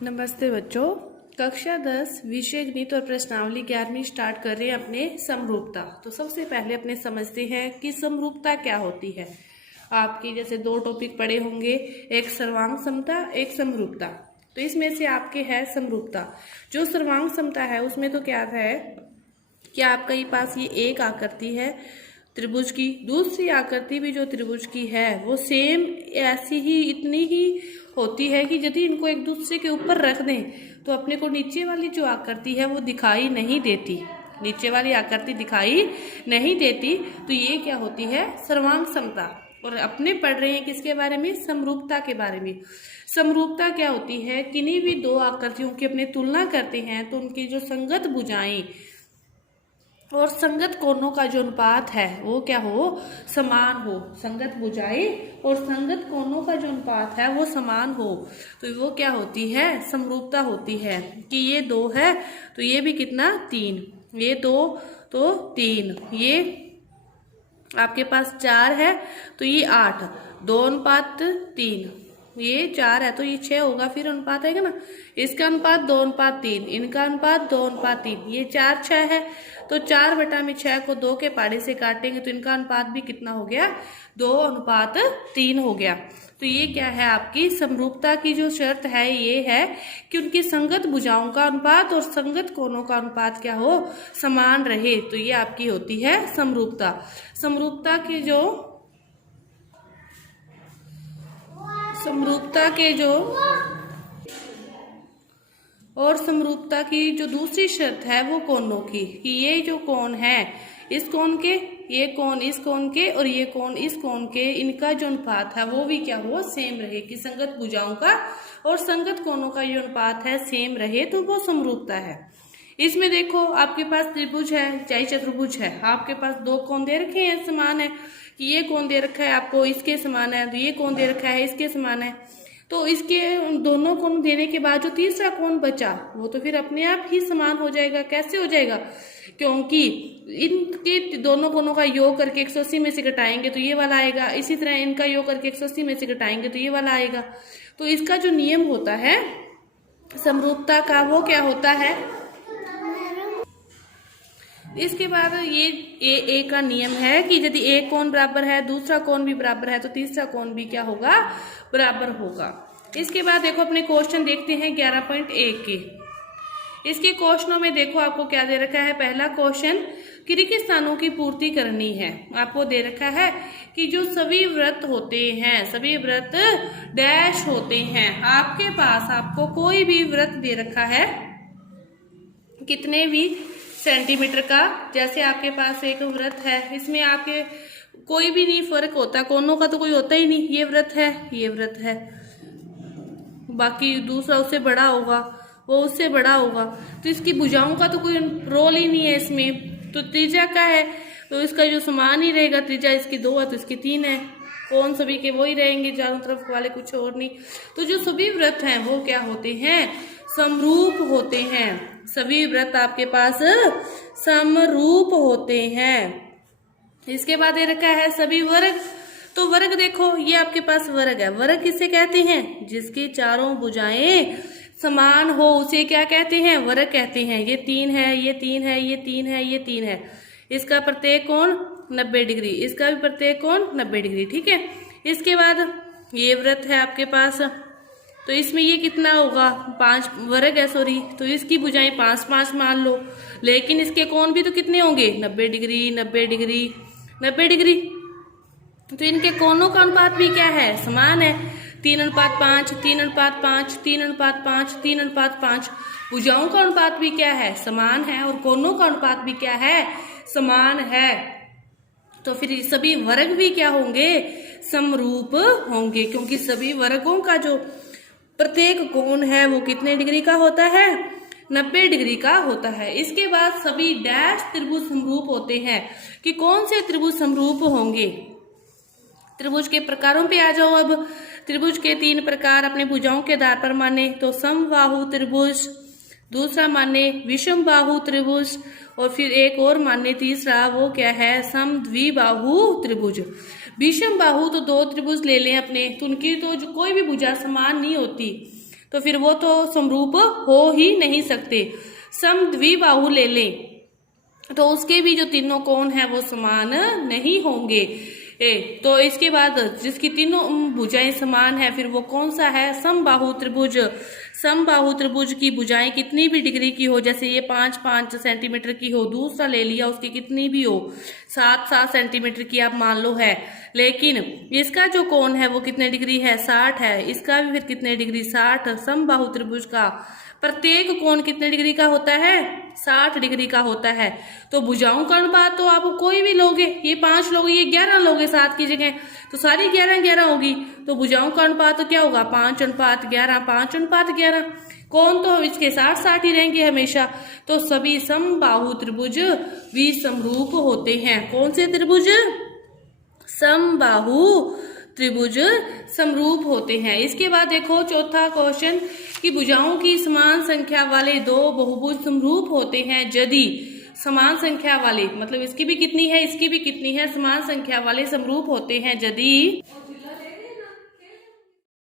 नमस्ते बच्चों। कक्षा 10 विषय गणित और प्रश्नावली 11वीं स्टार्ट कर रहे हैं अपने समरूपता। तो सबसे पहले अपने समझते हैं कि समरूपता क्या होती है। आपके जैसे दो टॉपिक पढ़े होंगे, एक सर्वांग समता, एक समरूपता। तो इसमें से आपके है समरूपता। जो सर्वांग समता है उसमें तो क्या है कि आपके पास ये एक आकृति है त्रिभुज की, दूसरी आकृति भी जो त्रिभुज की है वो सेम ऐसी ही इतनी ही होती है कि यदि इनको एक दूसरे के ऊपर रख दें तो अपने को नीचे वाली जो आकृति है वो दिखाई नहीं देती, नीचे वाली आकृति दिखाई नहीं देती। तो ये क्या होती है? सर्वांग समता। और अपने पढ़ रहे हैं किसके बारे में? समरूपता के बारे में। समरूपता क्या होती है? किन्हीं भी दो आकृतियों की अपने तुलना करते हैं तो उनकी जो संगत भुजाएं और संगत कोणों का जो अनुपात है वो क्या हो? समान हो। संगत भुजाएं और संगत कोणों का जो अनुपात है वो समान हो तो वो क्या होती है? समरूपता होती है। कि ये दो है तो ये भी कितना? 3, ये दो तो 3, ये आपके पास 4 है तो ये 8, 2:3, ये 4 है तो ये 6 होगा, फिर अनुपात आएगा ना, इसका अनुपात 2:3, इनका अनुपात 2:3, ये 4 6 है तो 4/6 को 2 के पहाड़े से काटेंगे तो इनका अनुपात भी कितना हो गया? 2:3 हो गया। तो ये क्या है? आपकी समरूपता की जो शर्त है ये है कि उनकी संगत भुजाओं का अनुपात और संगत कोणों का अनुपात क्या हो? समान रहे। तो ये आपकी होती है समरूपता। समरूपता के जो और समरूपता की जो दूसरी शर्त है वो कोणों की, कि ये जो कोण है इस कोण के, ये कोण इस कोण के और ये कोण इस कोण के, इनका जो अनुपात है वो भी क्या हो? सेम रहे। कि संगत भुजाओं का और संगत कोणों का जो अनुपात है सेम रहे तो वो समरूपता है। इसमें देखो आपके पास त्रिभुज है चाहे चतुर्भुज है, आपके पास दो कोण दे रखे हैं समान है, कि ये कोण दे रखा है आपको इसके समान है, तो ये कोण दे रखा है इसके समान है। तो इसके दोनों कोण देने के बाद जो तीसरा कोण बचा वो तो फिर अपने आप ही समान हो जाएगा। कैसे हो जाएगा? क्योंकि इनके दोनों कोणों का योग करके 180 में से घटाएंगे तो ये वाला आएगा, इसी तरह इनका योग करके 180 में से घटाएंगे तो ये वाला आएगा। तो इसका जो नियम होता है समरूपता का वो क्या होता है? इसके बाद ये ए का नियम है कि यदि एक कोण बराबर है, दूसरा कोण भी बराबर है तो तीसरा कोण भी क्या होगा? बराबर होगा। इसके बाद देखो अपने क्वेश्चन देखते हैं 11.1 के। इसके क्वेश्चनों में देखो आपको क्या दे रखा है। पहला क्वेश्चन, किसी स्थानों की पूर्ति करनी है। आपको दे रखा है कि जो सभी वृत्त होते हैं, सभी वृत्त डैश होते हैं। आपके पास आपको कोई भी वृत्त दे रखा है कितने भी सेंटीमीटर का, जैसे आपके पास एक वृत्त है, इसमें आपके कोई भी नहीं फर्क होता, कोनों का तो कोई होता ही नहीं। ये वृत्त है, ये वृत्त है, बाकी दूसरा उससे बड़ा होगा, वो उससे बड़ा होगा, तो इसकी भुजाओं का तो कोई रोल ही नहीं है इसमें। तो त्रिज्या का है तो इसका जो समान ही रहेगा, त्रिज्या इसकी 2 है तो इसकी 3 है, कोण सभी के वही रहेंगे, चारों तरफ वाले कुछ और नहीं। तो जो सभी वृत्त हैं वो क्या होते हैं? समरूप होते हैं। सभी वृत्त आपके पास समरूप होते हैं। इसके बाद ये रखा है सभी वर्ग। तो वर्ग देखो ये आपके पास वर्ग है। वर्ग किसे कहते हैं? जिसकी चारों भुजाएं समान हो उसे क्या कहते हैं? वर्ग कहते हैं। ये 3 है, ये 3 है, ये 3 है, ये 3 है। इसका प्रत्येक कोण 90 डिग्री, इसका भी प्रत्येक कोण 90 डिग्री। ठीक है। इसके बाद ये वृत्त है आपके पास, तो इसमें ये कितना होगा? 5 वर्ग है, सॉरी, तो इसकी भुजाएं 5-5 मान लो, लेकिन इसके कोण भी तो कितने होंगे? 90 डिग्री, 90 डिग्री, 90 डिग्री। तो इनके कोणों का अनुपात भी क्या है? समान है। 3:5, 3:5, 3:5, 3:5। भुजाओं का अनुपात भी क्या है? समान है। और कोणों का अनुपात भी क्या है? समान है। तो फिर सभी वर्ग भी क्या होंगे? समरूप होंगे, क्योंकि सभी वर्गों का जो प्रत्येक कोण है वो कितने डिग्री का होता है? 90 डिग्री का होता है। इसके बाद सभी डैश त्रिभुज समरूप होते हैं। कि कौन से त्रिभुज समरूप होंगे? त्रिभुज के प्रकारों पे आ जाओ। अब त्रिभुज के 3 प्रकार अपने भुजाओं के आधार पर माने तो समबाहु त्रिभुज, दूसरा माने विषम बाहु त्रिभुज, और फिर एक और माने तीसरा, वो क्या है? समद्विबाहु त्रिभुज। विषम बाहु तो 2 त्रिभुज ले लें अपने, तो उनकी तो जो कोई भी भुजा समान नहीं होती। तो फिर वो तो समरूप हो ही नहीं सकते। समद्विबाहु ले लें तो उसके भी जो तीनों कोण हैं वो समान नहीं होंगे। तो इसके बाद जिसकी तीनों भुजाएं समान है फिर वो कौन सा है? समबाहु त्रिभुज। समबाहु त्रिभुज की भुजाएं कितनी भी डिग्री की हो, जैसे ये 5-5 सेंटीमीटर की हो, दूसरा ले लिया उसकी कितनी भी हो 7-7 सेंटीमीटर की आप मान लो है, लेकिन इसका जो कोण है वो कितने डिग्री है? 60 है। इसका भी फिर कितने डिग्री? 60। समबाहु त्रिभुज का प्रत्येक कोण कितने डिग्री का होता है? 60 डिग्री का होता है। तो भुजाओं का अनुपात तो आप कोई भी लोगे, ये 5 लोगे, ये 11 लोगे 7 की जगह, तो सारी 11-11 होगी। तो भुजाओं का अनुपात तो क्या होगा? 5:11, 5:11। कोण तो इसके 60-60 ही रहेंगे हमेशा। तो सभी समबाहु त्रिभुज विसमरूप होते हैं। कौन से त्रिभुज? समबाहु त्रिभुज समरूप होते हैं। इसके बाद देखो चौथा क्वेश्चन कि भुजाओं की समान संख्या वाले दो बहुभुज समरूप होते हैं यदि समान संख्या वाले, मतलब इसकी भी कितनी है इसकी भी कितनी है, समान संख्या वाले समरूप होते हैं यदि